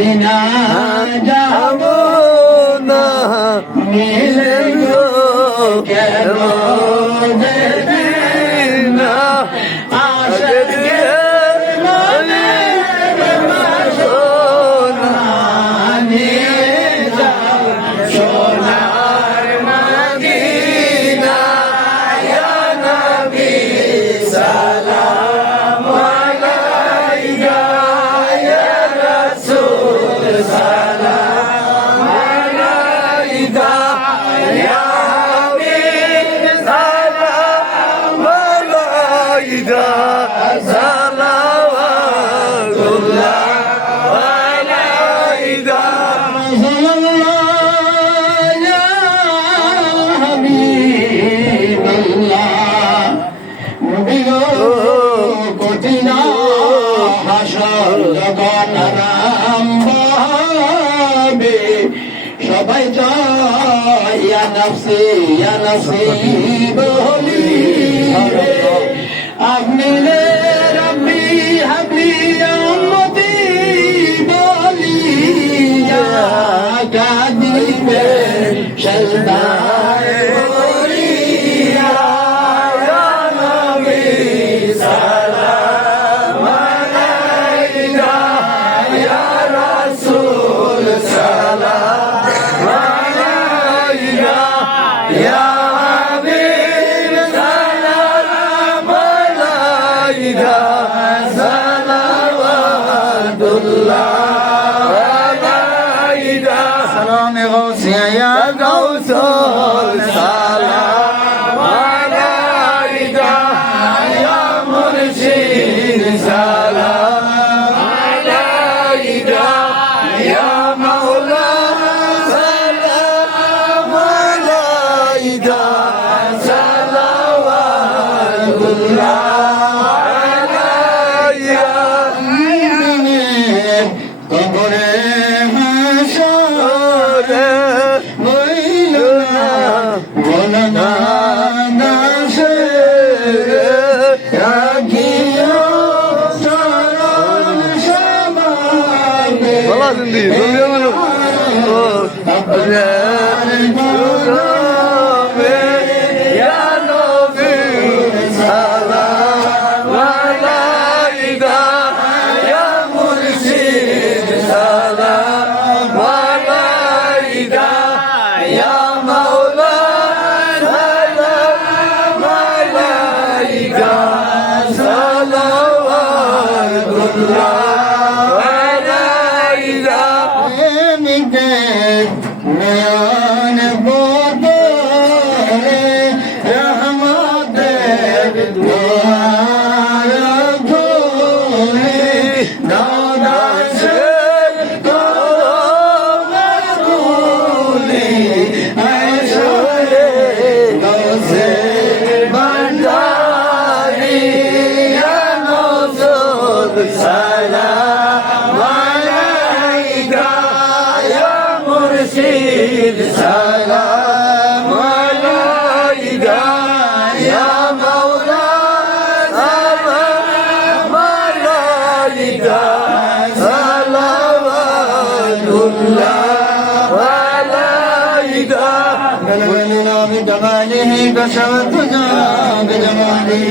Medina যাব না মিলে গো কেন যেতে না আশকের মনে সোনা নিয়ে যাও সোনার মদিনা ইয়া নবী সালাম আলাইকা ইয়া রাসূল সালাম আলাইকা ইয়া হাবিব সালাম আলাইকা সালাওয়াতুল্লাহ আলাইকা কঠিন হাসর যখন আরম্ভ হবে সবাই জয় ইয়া নফসি বলি আপনি রব্বি হাবলি উম্মতি বলি কাদিবে শলদায় বলি ইয়া নবী সালাম আলাইকা ইয়া রাসূল সালাম আলাইকা ইয়া হাবিব সালাম আলাইকা সালাওয়াতুল্লাহ আলাইকা সালাম গাউসিয়া ইয়া গাউসুল সালাম আলাইকা ইয়া মুরশিদ সালাম আলাইকা ইয়া মাওলা সালাম আলাইকা সালাওয়াতুল্লাহ কবরে হাসরে বইল না বলো না দাসে রাখিও চরণ সমাবে বলা জিন্দি জলদি বলো আপনার গুণাবে ইয়া নবী সালাম আলাইকা ইয়া মুরশিদ সালাম আলাইকা ইয়া মাওলা সালাম আলাইকা সালাওয়াতুল্লাহ আলাইকা প্রেমিকের নয়ন বদলে রহমতের দুয়ার খুলে দাদাসের কলম তুলে আসরে গৌসে ভান্ডারি ইয়া নজর সালাম আলাইকা ইয়া মুরশিদ সালাম আলাইকা ইয়া মাওলা সালাম আলাইকা সালাওয়াতুল্লাহ আলাইকা بلغنا بجماله كشفتنا بجماله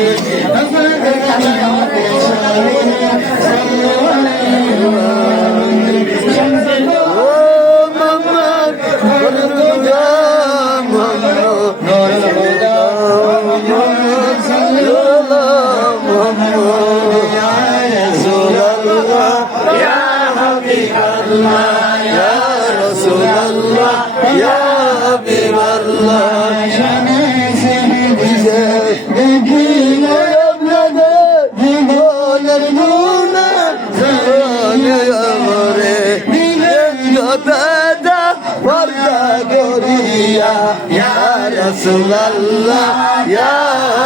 Rasulallah, ya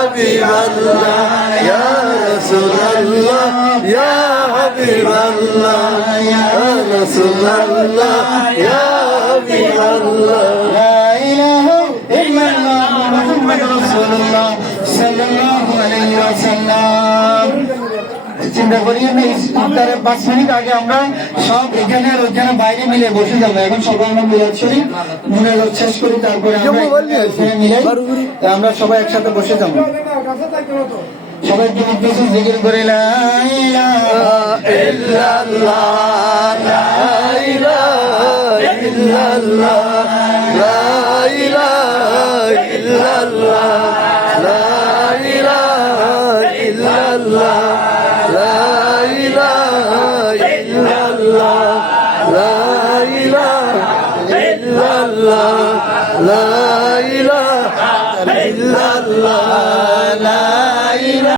Habiballah, ya Rasulallah, ya Habiballah, ya Rasulallah, ya Habiballah. La ilaha illallah Muhammad Rasulullah sallallahu alaihi wasallam. চিন্তা করি ইফতারের 5 মিনিট আগে আমরা সব এখানে আর ওইখানে বাইরে মিলে বসে যাবো। এখন সবাই আমরা মিলাদ শরীফ মুনাজাত শেষ করি, তারপরে আমরা এখানে মিলাই আমরা সবাই একসাথে বসে যাবো। সবাই কিছু জিকির করে লা ইলাহা ইল্লাল্লাহ লা ইলাহা ইল্লাল্লাহ লা ইলাহা ইল্লাল্লাহ লা ইলাহা ইল্লাল্লাহ লা ইলাহা ইল্লাল্লাহ লা ইলাহা ইল্লাল্লাহ লা ইলাহা ইল্লাল্লাহ লা